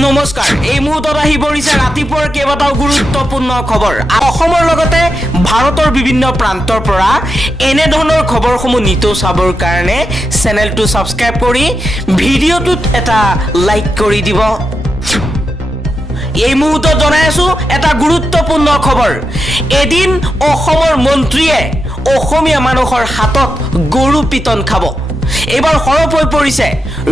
নমস্কাৰ এই মুহূৰ্তত আহি পৰিছে ৰাতিপুৱাৰ কেইবাটাও গুৰুত্বপূৰ্ণ খবৰ অসমৰ লগতে ভাৰতৰ বিভিন্ন প্ৰান্তৰ পৰা এনে ধৰণৰ খবৰসমূহ নিতৌ চাবৰ কাৰণে চেনেলটো সাবস্ক্ৰাইব কৰি ভিডিঅ'টোত এটা লাইক কৰি দিব এই মুহূৰ্তত জনাই আছো এটা গুৰুত্বপূৰ্ণ খবৰ এদিন অসমৰ মন্ত্ৰীয়ে অসমীয়া মানুহৰ হাতত গৰু পিতন খাব এবাৰ হৰপ হৈ পৰিছে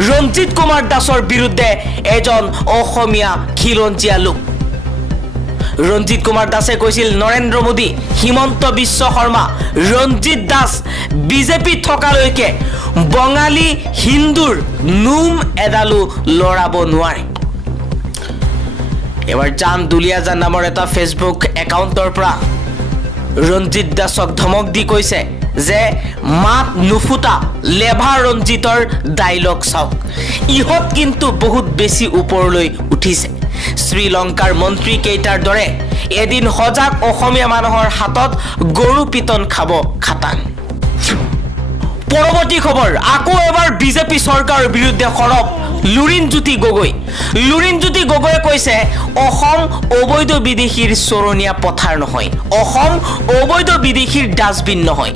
ৰঞ্জিত কুমাৰ দাসৰ বিৰুদ্ধে এজন অসমীয়া খিলঞ্জীয়া লোক ৰঞ্জিত কুমাৰ দাসে কৈছিল নৰেন্দ্ৰ মোদী হিমন্ত বিশ্ব শৰ্মা ৰঞ্জিত দাস বিজেপি থকালৈকে বঙালী হিন্দুৰ নুম এডালো লৰাব নোৱাৰে এবাৰ জান দুলিয়াজান নামৰ এটা ফেচবুক একাউণ্টৰ পৰা ৰঞ্জিত দাসক ধমক দি কৈছে যে মাত নুফুটা লেভা ৰঞ্জিতৰ ডায়লগ চাওক ইহত কিন্তু বহুত বেছি ওপৰলৈ উঠিছে শ্ৰীলংকাৰ মন্ত্ৰী কেইটাৰ দৰে এদিন সজাগ অসমীয়া মানুহৰ হাতত গৰু পিতন খাব খাটাং পৰৱৰ্তী খবৰ আকৌ এবাৰ বিজেপি চৰকাৰৰ বিৰুদ্ধে সৰব লুৰিণজ্যোতি গগৈয়ে কৈছে অসম অবৈধ বিদেশীৰ চৰণীয়া পথাৰ নহয় অসম অবৈধ বিদেশীৰ ডাষ্টবিন নহয়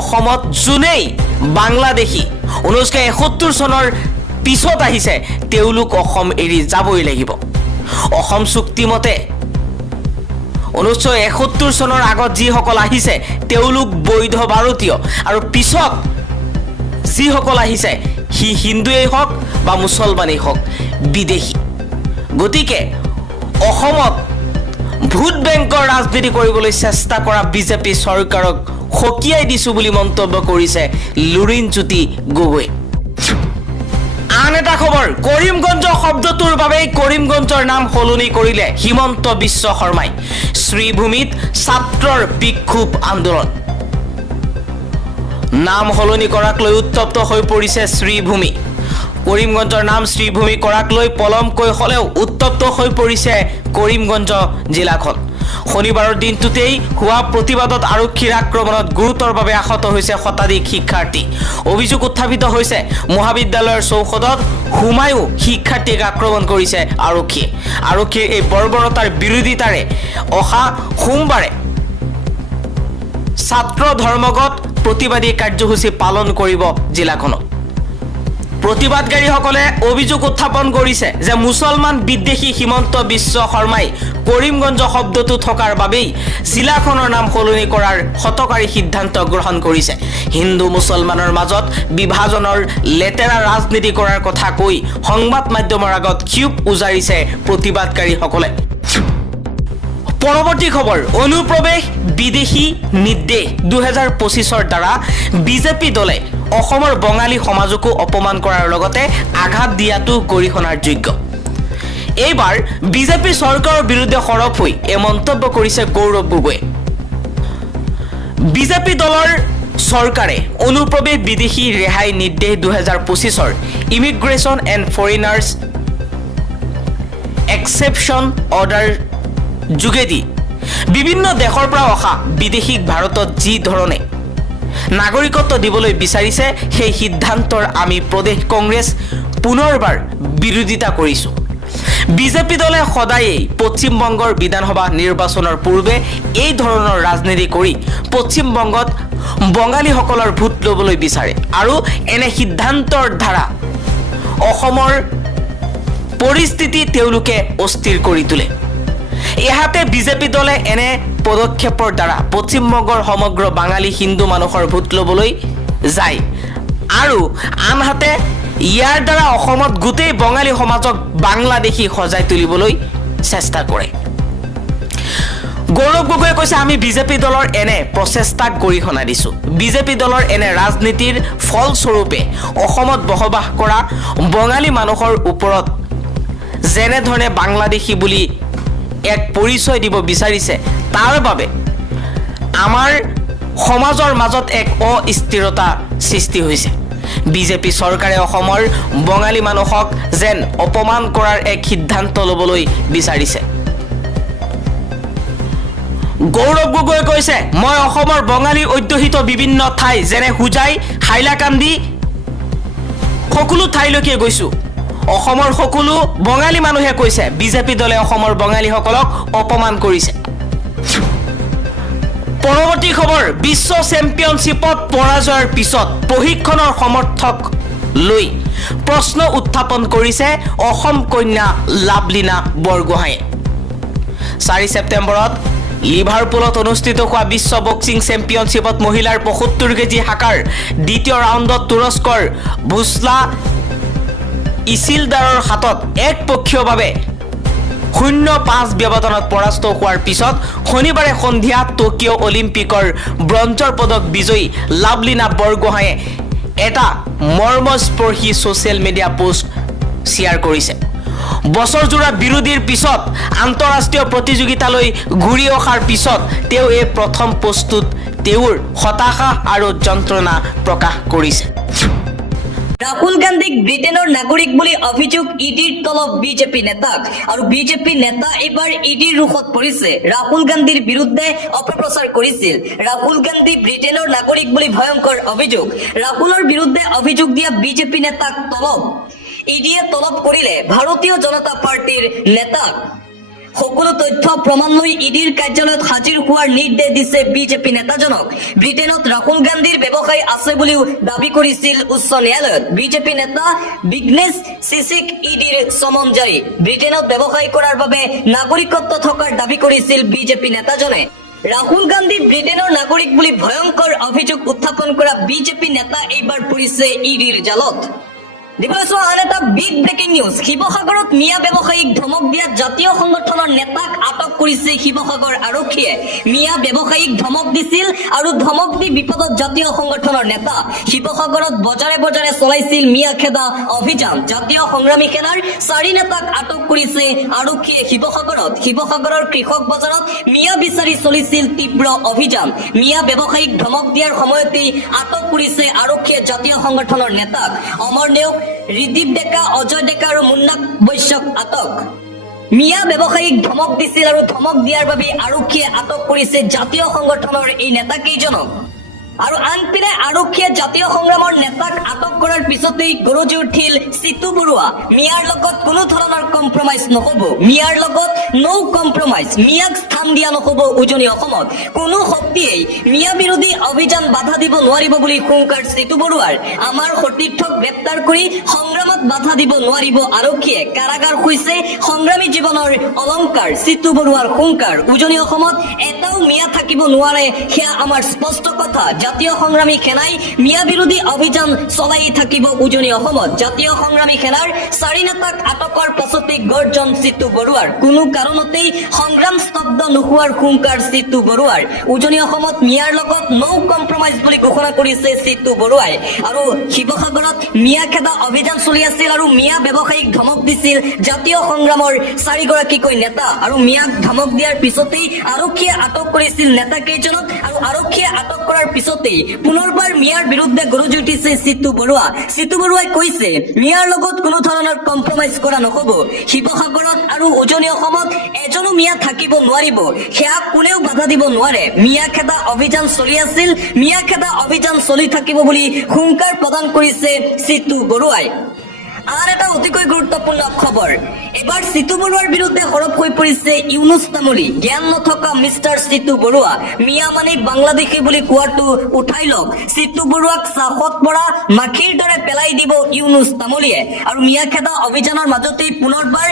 অসমত যোনেই বাংলাদেশী 1971 চনৰ পিছত আহিছে তেওঁলোক অসম এৰি যাবই লাগিব অসম চুক্তি মতে 1971 চনৰ আগত যিসকল আহিছে তেওঁলোক বৈধ ভাৰতীয় আৰু পিছত যিসকল আহিছে হি হিন্দুৱেই হওক বা মুছলমানেই হওক বিদেশী গতিকে অসমত ভোট বেংকৰ ৰাজনীতি কৰিবলৈ চেষ্টা কৰা বিজেপি চৰকাৰক হকিয়াই দিছো বুলি মন্তব্য কৰিছে লুৰিণজ্যোতি গগৈ আন এটা খবৰ কৰিমগঞ্জ শব্দটোৰ বাবে কৰিমগঞ্জৰ নাম সলনি কৰিলে হিমন্ত বিশ্ব শৰ্মাই শ্ৰীভূমিত ছাত্ৰৰ বিক্ষোভ আন্দোলন নাম সলনি কৰাক লৈ উত্তপ্ত হৈ পৰিছে শ্ৰীভূমি কৰিমগঞ্জৰ নাম শ্ৰীভূমি কৰাক লৈ পলমকৈ হলেও উত্তপ্ত হৈ পৰিছে কৰিমগঞ্জ জিলাখন শনিবাৰৰ দিনটোতেই হোৱা প্ৰতিবাদত আৰক্ষীৰ আক্ৰমণত গুৰুতৰভাৱে আহত হৈছে শতাধিক শিক্ষাৰ্থী অভিযোগ উত্থাপিত হৈছে মহাবিদ্যালয়ৰ চৌহদত সোমায়ো শিক্ষাৰ্থীক আক্ৰমণ কৰিছে আৰক্ষীৰ এই বৰ্বৰতাৰ বিৰোধিতাৰে অহা সোমবাৰে ছাত্ৰ ধৰ্মঘট প্ৰতিবাদী কাৰ্যসূচী পালন কৰিব জিলাখনত প্ৰতিবাদকাৰীসকলে অভিযোগ উত্থাপন কৰিছে যে মুছলমান বিদ্বেষী হিমন্ত বিশ্ব শৰ্মাই কৰিমগঞ্জ শব্দটো থকাৰ বাবেই জিলাখনৰ নাম সলনি কৰাৰ হতকাৰী সিদ্ধান্ত গ্ৰহণ কৰিছে হিন্দু মুছলমানৰ মাজত বিভাজনৰ লেতেৰা ৰাজনীতি কৰাৰ কথা কৈ সংবাদ মাধ্যমৰ আগত ক্ষোভ উজাৰিছে প্ৰতিবাদকাৰীসকলে পৰৱৰ্তী খবৰ অনুপ্ৰৱেশ বিদেশী নিৰ্দেশ 2025ৰ দ্বাৰা বিজেপি দলে অসমৰ বঙালী সমাজকো অপমান কৰাৰ লগতে আঘাত দিয়াটো গৰিহণাৰ যোগ্য এইবাৰ বিজেপি চৰকাৰৰ বিৰুদ্ধে সৰব হৈ এই মন্তব্য কৰিছে গৌৰৱ গগৈ বিজেপি দলৰ চৰকাৰে অনুপ্ৰৱেশ বিদেশী ৰেহাই নিৰ্দেশ 2025ৰ immigration and foreigners exception order যোগেদি বিভিন্ন দেশৰ পৰা অহা বিদেশীক ভাৰতত যি ধৰণে নাগৰিকত্ব দিবলৈ বিচাৰিছে সেই সিদ্ধান্তৰ আমি প্ৰদেশ কংগ্ৰেছ পুনৰবাৰ বিৰোধিতা কৰিছো বিজেপি দলে সদায়েই পশ্চিম বংগৰ বিধানসভা নিৰ্বাচনৰ পূৰ্বে এই ধৰণৰ ৰাজনীতি কৰি পশ্চিম বংগত বঙালীসকলৰ ভোট ল'বলৈ বিচাৰে আৰু এনে সিদ্ধান্তৰ ধাৰা অসমৰ পৰিস্থিতি তেওঁলোকে অস্থিৰ কৰি তোলে ইহাতে বিজেপি দলে এনে পদক্ষেপৰ দ্বাৰা পশ্চিম বংগৰ সমগ্ৰ বাঙালী হিন্দু মানুহৰ ভোট ল'বলৈ যায় আৰু আনহাতে ইয়াৰ দ্বাৰা অসমত গোটেই বঙালী সমাজক বাংলাদেশী সজাই তুলিবলৈ চেষ্টা কৰে গৌৰৱ গগৈয়ে কৈছে আমি বিজেপি দলৰ এনে প্ৰচেষ্টাক গৰিহণা দিছো বিজেপি দলৰ এনে ৰাজনীতিৰ ফলস্বৰূপে অসমত বসবাস কৰা বঙালী মানুহৰ ওপৰত যেনেধৰণে বাংলাদেশী বুলি এক পৰিচয় দিব বিচাৰিছে তাৰ বাবে আমাৰ সমাজৰ মাজত এক অস্থিৰতা সৃষ্টি হৈছে বিজেপি চৰকাৰে অসমৰ বঙালী মানুহক যেন অপমান কৰাৰ এক সিদ্ধান্ত ল'বলৈ বিচাৰিছে গৌৰৱ গগৈয়ে কৈছে মই অসমৰ বঙালী অধ্যুষিত বিভিন্ন ঠাই যেনে হুজাই হাইলাকান্দি সকলো ঠাইলৈকে গৈছো অসমৰ সকলো বঙালী মানুহে কৈছে বিজেপি দলে অসমৰ বঙালীসকলক অপমান কৰিছে। পৰৱৰ্তী খবৰ, বিশ্ব চেম্পিয়নশ্বিপত পৰাজয়ৰ পিছত প্ৰশিক্ষণৰ সমৰ্থক লৈ প্ৰশ্ন উত্থাপন কৰিছে অসম কন্যা লাভলীনা বৰগোহাঁইয়ে। 4 ছেপ্টেম্বৰত লিভাৰপুলত অনুষ্ঠিত হোৱা বিশ্ব বক্সিং চেম্পিয়নশ্বিপত মহিলাৰ ৭৫ কেজি শাখাৰ দ্বিতীয় ৰাউণ্ডত তুৰস্কৰ ভুছলা ইছিলদাৰৰ হাতত একপক্ষীয়ভাৱে 0-5 ব্যৱধানত পৰাস্ত হোৱাৰ পিছত শনিবাৰে সন্ধিয়া টকিঅ' অলিম্পিকৰ ব্ৰঞ্জৰ পদক বিজয়ী লাভলীনা বৰগোহাঁইয়ে এটা মৰ্মস্পৰ্শী ছ'চিয়েল মিডিয়া পোষ্ট শ্বেয়াৰ কৰিছে। বছৰজোৰা বিৰোধীৰ পিছত আন্তঃৰাষ্ট্ৰীয় প্ৰতিযোগিতালৈ ঘূৰি অহাৰ পিছত তেওঁ এই প্ৰথম পোষ্টটোত তেওঁৰ হতাশা আৰু যন্ত্ৰণা প্ৰকাশ কৰিছে। রাহুল গান্ধীক ব্রিটেনের নাগরিক বলে অভিযোগ ইডির তলব বিজেপি নেতাক আর বিজেপি নেতা এবার ইডির রুখত পড়েছে। রাহুল গান্ধীর বিরুদ্ধে অপপ্রচার করেছিল। রাহুল গান্ধী ব্রিটেনের নাগরিক বলে ভয়ঙ্কর অভিযোগ। রাহুলের বিরুদ্ধে অভিযোগ দিয়া বিজেপি নেতাক তলব ইডিয়ে তলব করিলে ভারতীয় জনতা পার্টির নেতা সকলো তথ্য প্ৰমাণ লৈ ইডিৰ কাৰ্যালয়ত হাজিৰ হোৱাৰ নিৰ্দেশ দিছে বিজেপি নেতাজনক। ব্ৰিটেইনত ৰাহুল গান্ধীৰ ব্যৱসায় আছে বুলিও দাবী কৰিছিল উচ্চ ন্যায়ালয়ত। বিজেপি নেতা বিঘ্নেশ চিচিক ইডিৰ চমন জাৰি। ব্ৰিটেইনত ব্যৱসায় কৰাৰ বাবে নাগৰিকত্ব থকাৰ দাবী কৰিছিল বিজেপি নেতাজনে। ৰাহুল গান্ধী ব্ৰিটেনেৰ নাগৰিক বুলি ভয়ঙ্কৰ অভিযোগ উত্থাপন কৰা বিজেপি নেতা এইবাৰ পৰিছে ইডিৰ জালত। দিবলৈছো আন এটা বিগ ব্ৰেকিং নিউজ। শিৱসাগৰত মিয়া ব্যৱসায়ীক ধমক দিয়া জাতীয় সংগঠনৰ নেতাক আটক কৰিছে শিৱসাগৰ আৰক্ষীয়ে। মিয়া ব্যৱসায়ীক ধমক দিছিল আৰু ধমক দি বিপদত জাতীয় সংগঠনৰ নেতা। শিৱসাগৰত বজাৰে বজাৰে চলাইছিল মিয়া খেদা অভিযান। জাতীয় সংগ্ৰামী সেনাৰ 4 নেতাক আটক কৰিছে আৰক্ষীয়ে শিৱসাগৰত। শিৱসাগৰৰ কৃষক বজাৰত মিয়া বিচাৰি চলিছিল তীব্ৰ অভিযান। মিয়া ব্যৱসায়ীক ধমক দিয়াৰ সময়তেই আটক কৰিছে আৰক্ষীয়ে জাতীয় সংগঠনৰ নেতাক। অমৰ নেওগ, ৰিদীপ ডেকা, অজয় ডেকা আৰু মুন্নাক বৈশ্যক আটক। মিয়া ব্যৱসায়ীক ধমক দিছিল আৰু ধমক দিয়াৰ বাবে আৰক্ষীয়ে আটক কৰিছে জাতীয় সংগঠনৰ এই নেতাকেইজনক। আৰু আনপিনে আৰক্ষীয়ে জাতীয় সংগ্ৰামৰ নেতাক আটক কৰাৰ পিছতেই গৰজি উঠিল চিতু বৰুৱা। মিয়াৰ লগত কোনো ধৰণৰ কম্প্ৰমাইজ নহ'ব। মিয়াৰ লগত ন' কম্প্ৰমাইজ। মিয়াক স্থান দিয়া নহ'ব উজনি অসমত। কোনো শক্তিয়েই মিয়া বিৰোধী অভিযান বাধা দিব নোৱাৰিব বুলি হুংকাৰ চিতু বৰুৱাৰ। আমাৰ সতীৰ্থক গ্ৰেপ্তাৰ কৰি সংগ্ৰামত বাধা দিব নোৱাৰিব আৰক্ষীয়ে। কাৰাগাৰ হৈছে সংগ্ৰামী জীৱনৰ অলংকাৰ। চিতু বৰুৱাৰ হুংকাৰ। উজনি অসমত এটাও মিয়া থাকিব নোৱাৰে, সেয়া আমাৰ স্পষ্ট কথা। জাতীয় সংগ্ৰামী সেনাই মিয়া বিৰোধী অভিযান চলাই থাকিব উজনি অসমত। জাতীয় সংগ্ৰামী সেনাৰ 4 নেতাক আটকৰ পাছতে গৰ্জন চিতু বৰুৱাৰ। কোনো কাৰণতেই সংগ্ৰাম স্তব্ধ নোহোৱাৰ হুংকাৰ চিতু বৰুৱাৰ। উজনি অসমত মিয়াৰ লগত ন' কম্প্ৰমাইজ বুলি ঘোষণা কৰিছে চিতু বৰুৱাই। আৰু শিৱসাগৰত মিয়া খেদা অভিযান চলি আছিল আৰু মিয়া ব্যৱসায়ীক ধমক দিছিল জাতীয় সংগ্ৰামৰ 4 গৰাকীকৈ নেতা। আৰু মিয়াক ধমক দিয়াৰ পিছতেই আৰক্ষীয়ে আটক কৰিছিল নেতাকেইজনক। আৰু আৰক্ষীয়ে আটক কৰাৰ পিছতেই পুনৰবাৰ মিয়াৰ বিৰুদ্ধে গৰজি উঠিছে চিতু বৰুৱা। চিতু বৰুৱাই কৈছে মিয়াৰ লগত কোনো ধৰণৰ কম্প্ৰমাইজ কৰা নহ'ব। শিৱসাগৰত আৰু উজনি অসমত এজনো মিয়া থাকিব নোৱাৰিব, সেয়া কোনেও বাধা দিব নোৱাৰে। মিয়া খেদা অভিযান চলি আছিল, মিয়া খেদা অভিযান চলি থাকিব বুলি হুংকাৰ প্ৰদান কৰিছে চিতু বৰুৱাই। আন এটা অতিকৈ গুৰুত্বপূৰ্ণ খবৰ। এবাৰ চিতু বৰুৱাৰ বিৰুদ্ধে সৰব হৈ পৰিছে ইউনুছ তামুলী। জ্ঞান নথকা মিষ্টাৰ চিতু বৰুৱা। মিয়া মানে বাংলাদেশী বুলি কোৱাটো উঠাই লওক। চিতু বৰুৱাক চাহত পৰা মাখিৰ দৰে পেলাই দিব ইউনুছ তামুলীয়ে। আৰু মিয়া খেদা অভিযানৰ মাজতেই পুনৰবাৰ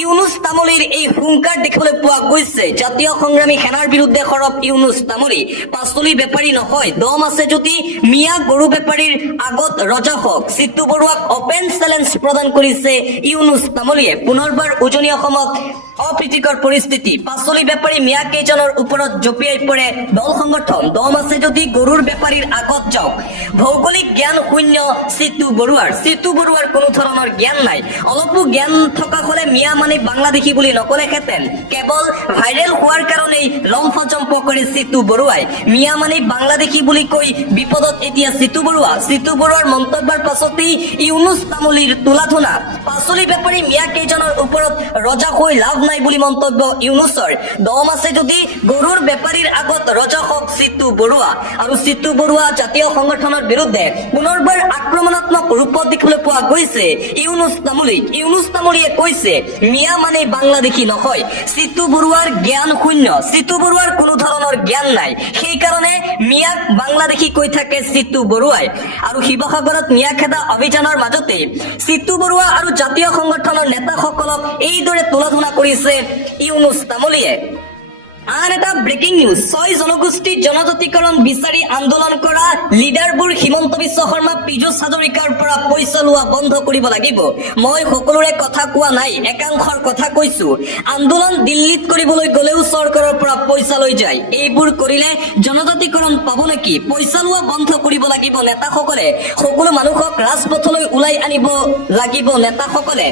ইউনুছ তামুলীৰ এই হুংকাৰ দেখিবলৈ পোৱা গৈছে। জাতীয় সংগ্ৰামী সেনাৰ বিৰুদ্ধে সৰব ইউনুছ তামুলী। পাচলি বেপাৰী নহয়, দম আছে যদি মিয়া গৰু বেপাৰীৰ আগত ৰজা হওক। চিতু বৰুৱাক অপেন চেলেঞ্জ প্ৰদান কৰিছে ইউনুছ তামুলীয়ে। পুনৰবাৰ উজনি অসমত অপ্ৰীতিকৰ পৰিস্থিতি। পাচলি বেপাৰী মিয়া কেইজনৰ ওপৰত জঁপিয়াই পৰে দল সংগঠন। দম আছে যদি গৰুৰ বেপাৰীৰ আগত যাওক। ভৌগোলিক জ্ঞান শূন্য চিতু বৰুৱাৰ। চিতু বৰুৱাৰ কোনো ধৰণৰ জ্ঞান নাই। অলপো জ্ঞান থকা হলে মিয়া মানে বাংলাদেশী বুলি নকলেহেঁতেন। কেৱল ভাইৰেল হোৱাৰ কাৰণেই লম্ফজম্প কৰে চিতু বৰুৱাই। মিয়া মানে বাংলাদেশী বুলি কৈ বিপদত এতিয়া চিতু বৰুৱা। চিতু বৰুৱাৰ মন্তব্যৰ পাছতেই ইউনুছ তামুলীৰ তোলাধুনা। পাচলি বেপাৰী মিয়া কেইজনৰ ওপৰত ৰজা হৈ লাভ নাই বুলি মন্তব্য ইউনুছৰ। দম আছে যদি গৰুৰ বেপাৰীৰ আগত ৰজা হওক চিতু বৰুৱা। আৰু চিতু বৰুৱা জাতীয় সংগঠনৰ বিৰুদ্ধে পুনৰবাৰ আক্ৰমণাত্মক ৰূপত দেখিবলৈ পোৱা গৈছে ইউনুছ তামুলীক। ইউনুছ তামুলীয়ে কৈছে মিয়া মানে বাংলাদেশী নহয়। চিতু বৰুৱাৰ জ্ঞান শূন্য, চিতু বৰুৱাৰ কোনো ধৰণৰ জ্ঞান নাই, সেইকাৰণে মিয়াক বাংলাদেশী কৈ থাকে চিতু বৰুৱাই। আৰু শিৱসাগৰত মিয়া খেদা অভিযানৰ মাজতে চিতু বৰুৱা আৰু জাতীয় সংগঠনৰ নেতাসকলক এইদৰে তুলনা কৰিছে ইউনুছ তামুলীয়ে। আন এটা ব্ৰেকিং নিউজ, 6 জনগোষ্ঠী জনজাতিকৰণ বিচাৰি আন্দোলন কৰা লিডাৰবোৰ হিমন্ত বিশ্ব শৰ্মা, পীযুষ হাজৰিকাৰ পৰা পইচা লোৱা বন্ধ কৰিব লাগিব। মই সকলোৰে কথা কোৱা নাই, একাংশৰ কথা কৈছো। আন্দোলন দিল্লীত কৰিবলৈ গলেও চৰকাৰৰ পৰা পইচা লৈ যায়। এইবোৰ কৰিলে জনজাতিকৰণ পাব নেকি? পইচা লোৱা বন্ধ কৰিব লাগিব নেতাসকলে। সকলো মানুহক ৰাজপথলৈ ওলাই আনিব লাগিব নেতাসকলে।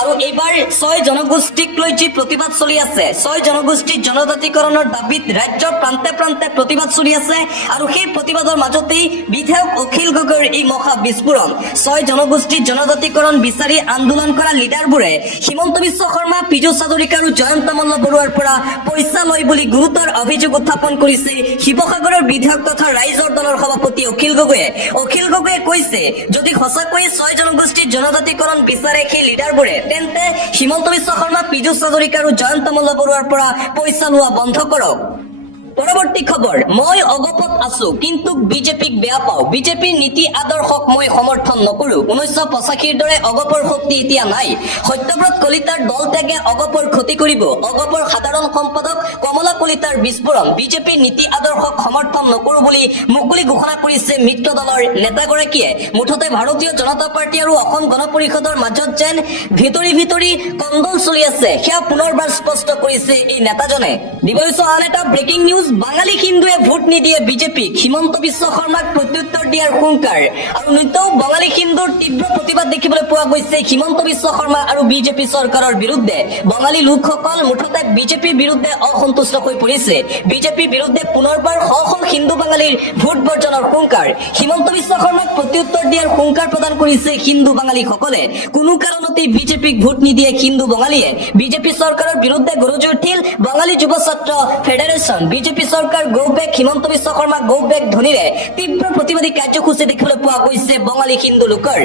আৰু এইবাৰ 6 জনগোষ্ঠীক লৈ যি প্ৰতিবাদ চলি আছে, 6 জনগোষ্ঠী জনজাতিকৰণৰ দাবীত ৰাজ্যৰ প্ৰান্তে প্ৰান্তে প্ৰতিবাদ চলি আছে। আৰু সেই প্ৰতিবাদৰ মাজতেই বিধায়ক অখিল গগৈৰ এই মহা বিস্ফোৰণ। 6 জনগোষ্ঠী জনজাতিকৰণ বিচাৰি আন্দোলন কৰা লিডাৰবোৰে হিমন্ত বিশ্ব শৰ্মা, পীযুষ হাজৰিকা আৰু জয়ন্ত মল্ল বৰুৱাৰ পৰা পইচা লয় বুলি গুৰুতৰ অভিযোগ উত্থাপন কৰিছে শিৱসাগৰৰ বিধায়ক তথা ৰাইজৰ দলৰ সভাপতি অখিল গগৈয়ে। অখিল গগৈয়ে কৈছে যদি সঁচাকৈয়ে 6 জনগোষ্ঠী জনজাতিকৰণ বিচাৰে সেই লিডাৰবোৰে, তেন্তে হিমন্ত বিশ্ব শৰ্মা, পীযুষ হাজৰিকা আৰু জয়ন্ত মল্ল বৰুৱাৰ পৰা পইচা লোৱা বন্ধ কৰক। পৰৱৰ্তী খবৰ, মই অগপত আছো কিন্তু বিজেপিক বেয়া পাওঁ। বিজেপিৰ নীতি আদৰ্শক মই সমৰ্থন নকৰো। 1985ৰ দৰে অগপৰ শক্তি এতিয়া নাই। সত্যব্ৰত কলিতাৰ দল ত্যাগে অগপৰ ক্ষতি কৰিব। অগপৰ সাধাৰণ সম্পাদক কমলা কলিতাৰ বিস্ফোৰণ। বিজেপিৰ নীতি আদৰ্শক সমৰ্থন নকৰো বুলি মুকলি ঘোষণা কৰিছে মিত্ৰ দলৰ নেতাগৰাকীয়ে। মুঠতে ভাৰতীয় জনতা পাৰ্টি আৰু অসম গণ পৰিষদৰ মাজত যেন ভিতৰি ভিতৰি কন্দল চলি আছে, সেয়া পুনৰবাৰ স্পষ্ট কৰিছে এই নেতাজনে। দিবলৈছো আন এটা ব্ৰেকিং নিউজ, বাঙালী হিন্দুৱে ভোট নিদিয়ে বিজেপিক, হিমন্ত বিশ্ব শৰ্মাক প্ৰত্যুত্তৰ দিয়াৰ হুংকাৰ। আৰু নিতৌ বাঙালী হিন্দুৰ তীব্ৰ প্ৰতিবাদ দেখিবলৈ পোৱা গৈছে হিমন্ত বিশ্ব শৰ্মা আৰু বিজেপি চৰকাৰৰ বিৰুদ্ধে। বাঙালী লোকসকল মুঠতে বিজেপিৰ বিৰুদ্ধে অসন্তুষ্ট হৈ পৰিছে। বিজেপিৰ বিৰুদ্ধে পুনৰবাৰ শ শ হিন্দু বাঙালীৰ ভোট বৰ্জনৰ হুংকাৰ। হিমন্ত বিশ্ব শৰ্মাক প্ৰত্যুত্তৰ দিয়াৰ হুংকাৰ প্ৰদান কৰিছে হিন্দু বাঙালীসকলে। কোনো কাৰণতেই বিজেপিক ভোট নিদিয়ে হিন্দু বাঙালীয়ে। বিজেপি চৰকাৰৰ বিৰুদ্ধে গৰজি উঠিল বাঙালী যুৱ ছাত্ৰ ফেডাৰেশ্যন। বিজেপি চৰকাৰ go back, Himanta Biswa Sarma go back ধ্বনিৰে তীব্ৰ প্ৰতিবাদী কাৰ্যসূচী দেখিবলৈ পোৱা গৈছে বাঙালী হিন্দু লোকৰ।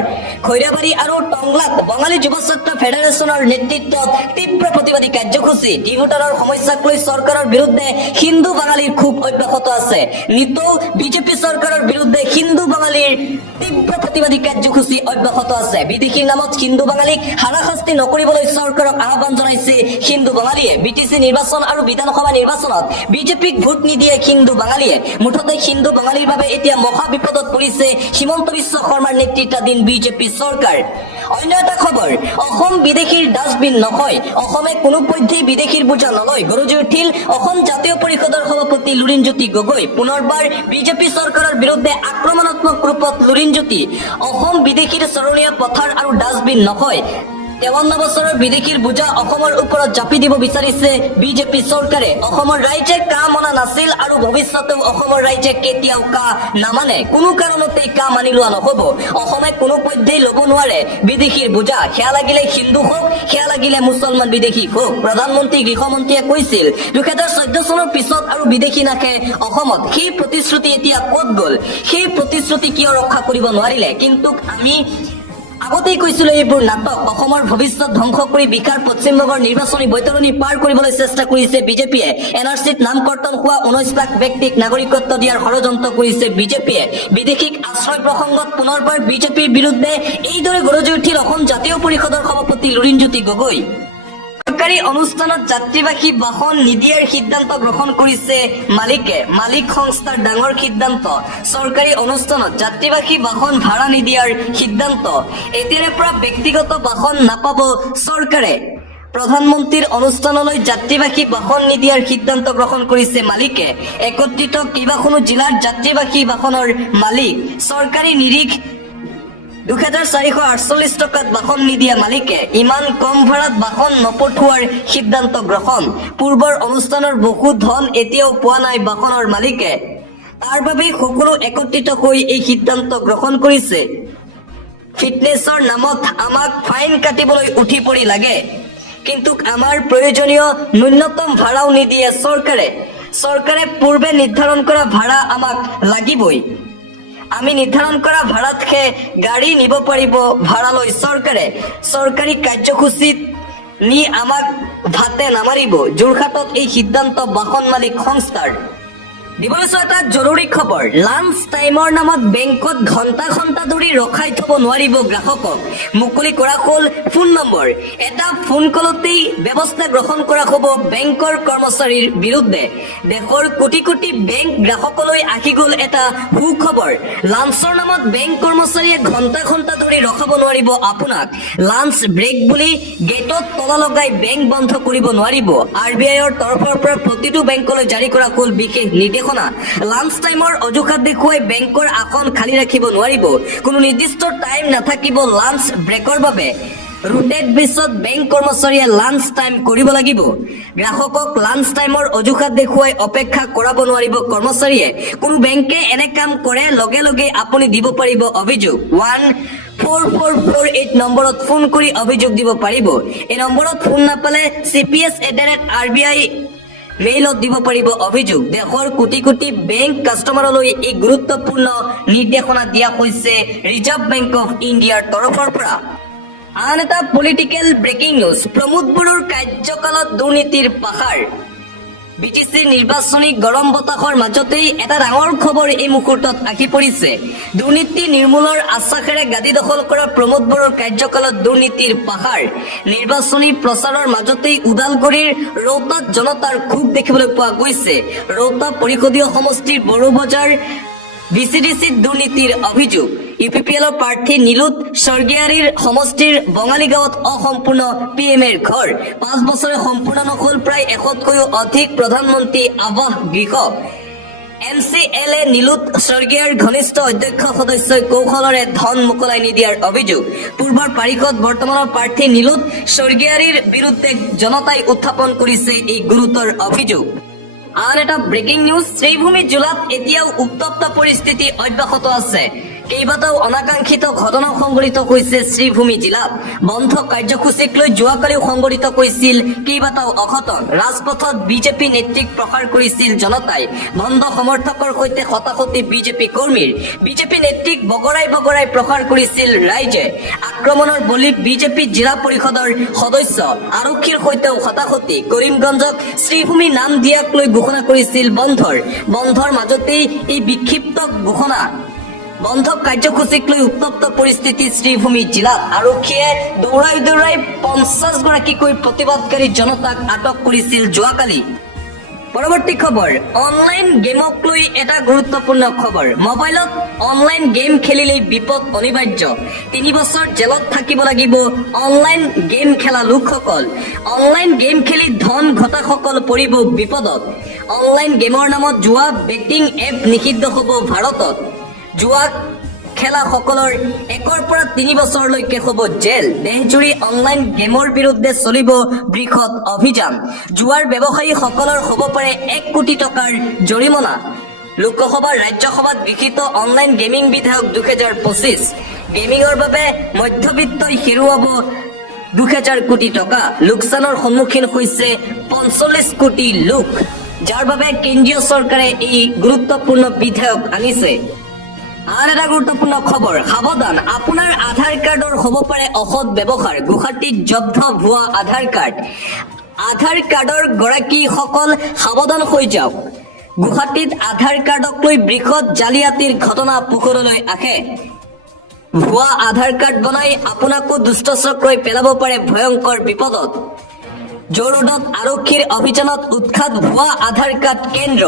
খৈৰাবাৰী আৰু টংলাত বাঙালী যুৱ ছাত্ৰ ফেডাৰেশ্যনৰ নেতৃত্বত তীব্ৰ প্ৰতিবাদী কাৰ্যসূচী। টিহুটাৰৰ সমস্যাক লৈ চৰকাৰৰ বিৰুদ্ধে হিন্দু বাঙালীৰ ক্ষোভ অব্যাহত আছে। নিতৌ বিজেপি চৰকাৰৰ বিৰুদ্ধে হিন্দু বাঙালীৰ তীব্ৰ প্ৰতিবাদী কাৰ্যসূচী অব্যাহত আছে। বিদেশীৰ নামত হিন্দু বাঙালীক হাৰাশাস্তি নকৰিবলৈ চৰকাৰক আহ্বান জনাইছে হিন্দু বাঙালীয়ে। বিটিচি নিৰ্বাচন আৰু বিধানসভা নিৰ্বাচনত বিজেপিক ভোট নিদিয়ে হিন্দু বাঙালীয়ে। মুঠতে হিন্দু বাঙালীৰ বাবে এতিয়া মহা বিপদত পৰিছে হিমন্ত বিশ্ব শৰ্মাৰ নেতৃত্বাধীন বিজেপি চৰকাৰ। অন্য এটা খবৰ, অসম বিদেশীৰ ডাষ্টবিন নহয়, অসমে কোনোপধ্যেই বিদেশীৰ বোজা নলয়। গৰজি উঠিল অসম জাতীয় পৰিষদৰ সভাপতি লুৰিণজ্যোতি গগৈ। পুনৰবাৰ বিজেপি চৰকাৰৰ বিৰুদ্ধে আক্ৰমণাত্মক ৰূপত লুৰিণজ্যোতি। অসম বিদেশীৰ চৰণীয়া পথাৰ আৰু ডাষ্টবিন নহয়। 53 বছৰৰ বিদেশীৰ বোজা অসমৰ ওপৰত জাপি দিব বিচাৰিছে বিজেপি চৰকাৰে। অসমৰ ৰাইজে কা মনা নাছিল আৰু ভৱিষ্যতেও অসমৰ ৰাইজে কেতিয়াও কা নামানে। কোনো কাৰণতেই কা মানি লোৱা নহব। অসমে কোনোপধ্যেই ল'ব নোৱাৰে বিদেশীৰ বোজা। সেয়া লাগিলে হিন্দু হওক, সেয়া লাগিলে মুছলমান বিদেশী হওক। প্ৰধানমন্ত্ৰী গৃহমন্ত্ৰীয়ে কৈছিল 2014 চনৰ পিছত আৰু বিদেশী নাখে অসমত। সেই প্ৰতিশ্ৰুতি এতিয়া ক'ত গ'ল? সেই প্ৰতিশ্ৰুতি কিয় ৰক্ষা কৰিব নোৱাৰিলে? কিন্তু আমি আগতেই কৈছিলো এইবোৰ নাটক। অসমৰ ভৱিষ্যত ধ্বংস কৰি বিকাৰ পশ্চিমবংগৰ নিৰ্বাচনী বৈতৰণি পাৰ কৰিবলৈ চেষ্টা কৰিছে বিজেপিয়ে। NRCত নাম কৰ্তন হোৱা 19 লাখ ব্যক্তিক নাগৰিকত্ব দিয়াৰ ষড়যন্ত্ৰ কৰিছে বিজেপিয়ে। বিদেশীক আশ্ৰয় প্ৰসংগত পুনৰবাৰ বিজেপিৰ বিৰুদ্ধে এইদৰে গৰজি উঠিল অসম জাতীয় পৰিষদৰ সভাপতি লুৰিণজ্যোতি গগৈ। চৰকাৰী অনুষ্ঠানত যাত্ৰীবাহী বাহন নিদিয়াৰ সিদ্ধান্ত গ্ৰহণ কৰিছে মালিকে। মালিক সংস্থাৰ ডাঙৰ সিদ্ধান্ত। চৰকাৰী অনুষ্ঠানত যাত্ৰীবাহী বাহন ভাড়া নিদিয়াৰ সিদ্ধান্ত। এতিয়াৰে পৰা ব্যক্তিগত বাহন নাপাব চৰকাৰে। প্ৰধানমন্ত্ৰীৰ অনুষ্ঠানলৈ যাত্ৰীবাহী বাহন নিদিয়াৰ সিদ্ধান্ত গ্ৰহণ কৰিছে মালিকে। একত্ৰিত কেইবাখনো জিলাৰ যাত্ৰীবাহী বাহনৰ মালিক। চৰকাৰী নিৰিখ 2448 টকাত বাহন নিদিয়া মালিকে। ইমান কম ভাড়াত বাহন নপঠোৱাৰ সিদ্ধান্ত গ্ৰহণ। পূৰ্বৰ অনুষ্ঠানৰ বহু ধন এতিয়াও পোৱা নাই বাহনৰ মালিকে। তাৰ বাবে সকলো একত্ৰিত হৈ এই সিদ্ধান্ত গ্ৰহণ কৰিছে। ফিটনেছৰ নামত আমাক ফাইন কাটিবলৈ উঠি পৰি লাগে। কিন্তু আমাৰ প্ৰয়োজনীয় ন্যূনতম ভাড়াও নিদিয়ে সৰকাৰে পূৰ্বে নিৰ্ধাৰণ কৰা ভাড়া আমাক লাগিবই আমি নিৰ্ধাৰণ কৰা ভাড়াতহে গাড়ী নিব পাৰিব ভাড়ালৈ চৰকাৰী কাৰ্যসূচীত নি আমাক ভাতে নামাৰিব যোৰহাটত এই সিদ্ধান্ত বাহন মালিক সংস্থাৰ দিবলৈ এটা জৰুৰী খবৰ লাঞ্চ টাইমৰ নামত বেংকত ঘণ্টা ধৰি ৰখাই থব নোৱাৰিব গ্ৰাহকক মুকলি কৰা হ'ল ফোন নম্বৰ এটা ফোন কলতেই ব্যৱস্থা গ্ৰহণ কৰা হ'ব বেংকৰ কৰ্মচাৰীৰ বিৰুদ্ধে দেশৰ কোটি বেংক গ্ৰাহকলৈ আহি গ'ল এটা সুখবৰ লাঞ্চৰ নামত বেংক কৰ্মচাৰীয়ে ঘণ্টা ধৰি ৰখাব নোৱাৰিব আপোনাক লাঞ্চ ব্ৰেক বুলি গেটত তলা লগাই বেংক বন্ধ কৰিব নোৱাৰিব আৰবিআইৰ তৰফৰ পৰা প্ৰতিটো বেংকলৈ জাৰি কৰা হ'ল বিশেষ নিৰ্দেশ লাঞ্চ টাইমৰ অজুহাত দেখুৱাই বেংকৰ আসন খালী ৰাখিব নোৱাৰিব কোনো নিৰ্দিষ্ট টাইম নাথাকিব লাঞ্চ ব্ৰেকৰ বাবে ৰুটেড বেছত বেংক কৰ্মচাৰীয়ে লাঞ্চ টাইম কৰিব লাগিব গ্ৰাহকক লাঞ্চ টাইমৰ অজুহাত দেখুৱাই অপেক্ষা কৰাব নোৱাৰিব কৰ্মচাৰীয়ে কোনো বেংকে এনে কাম কৰে লগে আপুনি দিব পাৰিব অভিযোগ 14448 নম্বৰত ফোন কৰি অভিযোগ দিব পাৰিব এই নম্বৰত ফোন নাপালে cps@rbi মেইলত দিব পাৰিব অভিযোগ দেশৰ কোটি বেংক কাষ্টমাৰলৈ এই গুৰুত্বপূৰ্ণ নিৰ্দেশনা দিয়া হৈছে ৰিজাৰ্ভ বেংক অফ ইণ্ডিয়াৰ তৰফৰ পৰা আন এটা পলিটিকেল ব্ৰেকিং নিউজ প্ৰমোদ বড়োৰ কাৰ্যকালত দুৰ্নীতিৰ পাহাৰ বিটিচিৰ নিৰ্বাচনী গৰম বতাহৰ মাজতেই এটা ডাঙৰ খবৰ এই মুহূৰ্তত আহি পৰিছে দুৰ্নীতি নিৰ্মূলৰ আশ্বাসেৰে গাদী দখল কৰা প্ৰমোদ বড়োৰ কাৰ্যকালত দুৰ্নীতিৰ পাহাৰ নিৰ্বাচনী প্ৰচাৰৰ মাজতেই ওদালগুৰিৰ ৰৌতাত জনতাৰ ক্ষোভ দেখিবলৈ পোৱা গৈছে ৰৌতা পৰিষদীয় সমষ্টিৰ বড়ো বজাৰ বিচিডিচিত দুৰ্নীতিৰ অভিযোগ ইউপিপিএলৰ প্ৰাৰ্থী নীলোৎ স্বৰ্গীয়াৰীৰ সমষ্টিৰ বঙালী গাঁৱত অসম্পূৰ্ণ পিএমৰ ঘৰ 5 বছৰে সম্পূৰ্ণ নহল প্ৰায় 100তকৈও অধিক প্ৰধানমন্ত্ৰী আৱাস গৃহ MCLA নীলোৎ স্বৰ্গীয়াৰ ঘনিষ্ঠ অধ্যক্ষ সদস্যই কৌশলৰে ধন মোকলাই নিদিয়াৰ অভিযোগ পূৰ্বৰ পাৰিষদ বৰ্তমানৰ প্ৰাৰ্থী নীলোৎ স্বৰ্গীয়াৰীৰ বিৰুদ্ধে জনতাই উত্থাপন কৰিছে এই গুৰুতৰ অভিযোগ আন এটা ব্ৰেকিং নিউজ শ্ৰীভূমি জিলাত এতিয়াও উত্তপ্ত পৰিস্থিতি অব্যাহত আছে কেইবাটাও অনাকাংক্ষিত ঘটনা সংঘটিত হৈছে শ্ৰীভূমি জিলাত বন্ধ কাৰ্যসূচীক লৈ যোৱাকালিও সংঘটিত হৈছিল কেইবাটাও অঘটন ৰাজপথত বিজেপি নেতৃত্বক প্ৰহাৰ কৰিছিল জনতাই বন্ধ সমৰ্থকৰ সৈতে হতাহতি বিজেপি কৰ্মীৰ বিজেপি নেতৃত্বক বগৰাই প্ৰহাৰ কৰিছিল ৰাইজে আক্ৰমণৰ বলি বিজেপি জিলা পৰিষদৰ সদস্য আৰক্ষীৰ সৈতেও হতাহতি কৰিমগঞ্জক শ্ৰীভূমি নাম দিয়াক লৈ ঘোষণা কৰিছিল বন্ধৰ মাজতেই এই বিক্ষিপ্ত ঘোষণা বন্ধ কাৰ্যসূচীক লৈ উত্তপ্ত পৰিস্থিতি শ্ৰীভূমি জিলাত আৰক্ষীয়ে দৌৰাই 50 গৰাকীকৈ প্ৰতিবাদকাৰী জনতাক আটক কৰিছিল যোৱাকালি পৰৱৰ্তী খবৰ অনলাইন গেমক লৈ এটা গুৰুত্বপূৰ্ণ খবৰ মোবাইলত অনলাইন গেম খেলিলেই বিপদ অনিবাৰ্য 3 বছৰ জেলত থাকিব লাগিব অনলাইন গেম খেলা লোকসকল অনলাইন গেম খেলি ধন ঘটাসকল পৰিব বিপদত অনলাইন গেমৰ নামত জুৱা বেটিং এপ নিষিদ্ধ হ'ব ভাৰতত জুৱা খেলাসকলৰ 1 পৰা 3 বছৰলৈকে হ'ব জেল দেশজুৰি অনলাইন গেমৰ বিৰুদ্ধে চলিব বৃহৎ অভিযান জুৱাৰ ব্যৱসায়ীসকলৰ হ'ব পাৰে 1 কোটি টকাৰ জৰিমনা লোকসভা ৰাজ্যসভাত গৃহীত অনলাইন গেমিং বিধেয়ক 2025 গেমিংৰ বাবে মধ্যবিত্তই হেৰুৱাব 2000 কোটি টকা লোকচানৰ সন্মুখীন হৈছে 45 কোটি লোক যাৰ বাবে কেন্দ্ৰীয় চৰকাৰে এই গুৰুত্বপূৰ্ণ বিধেয়ক আনিছে আন এটা গুৰুত্বপূৰ্ণ খবৰ সাৱধান আপোনাৰ আধাৰ কাৰ্ডৰ হ'ব পাৰে অসৎ ব্যৱহাৰ গুৱাহাটীত জব্দ ভুৱা আধাৰ কাৰ্ডৰ গৰাকীসকল সাৱধান হৈ যাওক গুৱাহাটীত আধাৰ কাৰ্ডক লৈ বৃহৎ জালিয়াতিৰ ঘটনা পোহৰলৈ আহে ভুৱা আধাৰ কাৰ্ড বনাই আপোনাকো দুষ্ট চক্ৰই পেলাব পাৰে ভয়ংকৰ বিপদত জোৰডত আৰক্ষীৰ অভিযানত উৎখাত ভুৱা আধাৰ কাৰ্ড কেন্দ্ৰ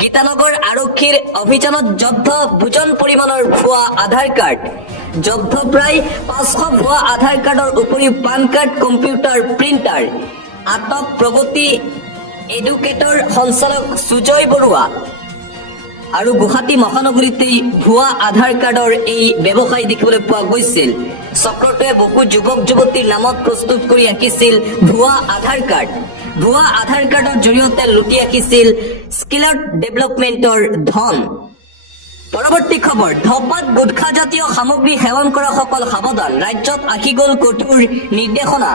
গীতানগৰ আৰক্ষীৰ অভিযানত জব্দ বুজন পৰিমাণৰ ভুৱা আধাৰ কাৰ্ড জব্দ প্ৰায় 500 ভুৱা আধাৰ কাৰ্ডৰ উপৰিও পান কাৰ্ড কম্পিউটাৰ প্ৰিণ্টাৰ আটক প্ৰগতি এডুকেটৰ সঞ্চালক সুজয় বৰুৱা আৰু গুৱাহাটী মহানগৰীতেই ভুৱা আধাৰ কাৰ্ডৰ এই ব্যৱসায় দেখিবলৈ পোৱা গৈছিল চক্ৰটোৱে বহু যুৱক যুৱতীৰ নামত প্ৰস্তুত কৰি ৰাখিছিল ভুৱা আধাৰ কাৰ্ডৰ জৰিয়তে লুটি ৰাখিছিল স্কিল ডেভেলপমেণ্টৰ ধন পৰৱৰ্তী খবৰ ধপাত গুটখাজাতীয় সামগ্ৰী সেৱন কৰা সকল সাৱধান ৰাজ্যত আহি গ'ল কঠোৰ নিৰ্দেশনা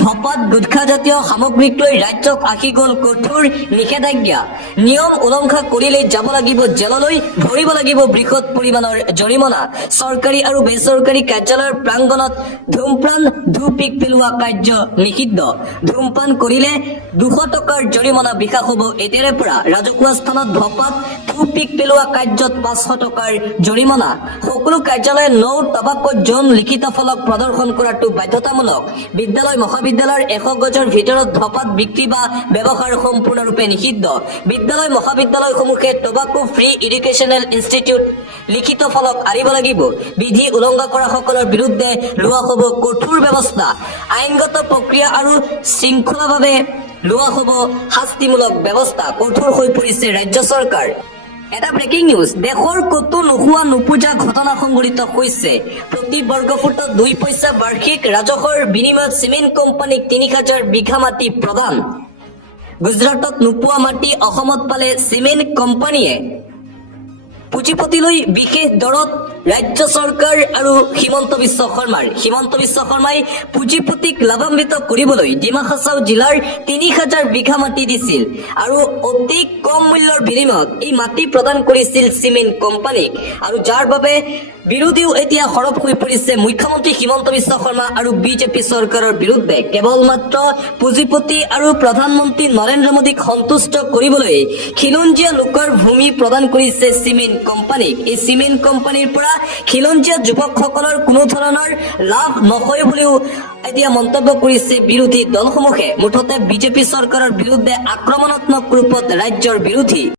ধপাত গুটখাজাতীয় সামগ্ৰীক লৈ ৰাজ্যক আহি গ'ল কঠোৰ নিষেধাজ্ঞা। নিয়ম উলংঘা কৰিলে যাব লাগিব জেললৈ, ভৰিব লাগিব বৃহৎ পৰিমাণৰ জৰিমনা। চৰকাৰী আৰু বেচৰকাৰী কাৰ্যালয়ৰ প্ৰাংগণত ধূমপান ধূপিক পেলোৱা কাৰ্য নিষিদ্ধ। ধূমপান কৰিলে 200 টকাৰ জৰিমনা বিকাশ হ'ব এতিয়াৰে পৰা। ৰাজহুৱা স্থানত ধপাত ধূপিক পেলোৱা কাৰ্যত 500 টকাৰ জৰিমনা। সকলো কাৰ্যালয়ে নো টাবাকো জোন লিখিত ফলক প্ৰদৰ্শন কৰাটো বাধ্যতামূলক। বিদ্যালয় মহাবিদ্যালয়ৰ 100 গজৰ ভিতৰত ধপাত বিক্ৰী বা ব্যৱহাৰ সম্পূৰ্ণৰূপে নিষিদ্ধ। বিদ্যালয় মহাবিদ্যালয়সমূহে টবাকো ফ্ৰী এডুকেশ্যনেল ইনষ্টিটিউট লিখিত ফলক আনিব লাগিব। বিধি উলংঘা কৰা সকলৰ বিৰুদ্ধে লোৱা হ'ব কঠোৰ ব্যৱস্থা। আইনগত প্ৰক্ৰিয়া আৰু শৃংখলাভাৱে লোৱা হ'ব শাস্তিমূলক ব্যৱস্থা। কঠোৰ হৈ পৰিছে ৰাজ্য চৰকাৰ। এটা ব্ৰেকিং নিউজ, দেশৰ ক'তো নোহোৱা নোপোজা ঘটনা সংঘটিত হৈছে। প্ৰতি বৰ্গফুটত 2 পইচা বাৰ্ষিক ৰাজহৰ বিনিময়ত চিমেণ্ট কোম্পানীক 3000 বিঘা মাটি প্ৰদান। গুজৰাটত নোপোৱা মাটি অসমত পালে চিমেণ্ট কোম্পানীয়ে। পুঁজিপতিলৈ বিশেষ দৰত ৰাজ্য চৰকাৰ আৰু হিমন্ত বিশ্ব শৰ্মাই পুঁজিপতিক লাভান্বিত কৰিবলৈ ডিমা হাছাও জিলাৰ 3000 বিঘা মাটি দিছিল আৰু অতি কম মূল্যৰ বিনিময়ত এই মাটি প্ৰদান কৰিছিল চিমেণ্ট কোম্পানীক, আৰু যাৰ বাবে বিৰোধীও এতিয়া সৰব হৈ পৰিছে মুখ্যমন্ত্ৰী হিমন্ত বিশ্ব শৰ্মা আৰু বিজেপি চৰকাৰৰ বিৰুদ্ধে। কেৱল মাত্ৰ পুঁজিপতি আৰু প্ৰধানমন্ত্ৰী নৰেন্দ্ৰ মোদীক সন্তুষ্ট কৰিবলৈ খিলঞ্জীয়া লোকৰ ভূমি প্ৰদান কৰিছে চিমেণ্ট কোম্পানীক। এই চিমেণ্ট কোম্পানীৰ পৰা খিলঞ্জীয়া যুৱকসকলৰ কোনো ধৰণৰ লাভ নহয় বুলিও এতিয়া মন্তব্য কৰিছে বিৰোধী দলসমূহে। মুঠতে বিজেপি চৰকাৰৰ বিৰুদ্ধে আক্ৰমণাত্মক ৰূপত ৰাজ্যৰ বিৰোধী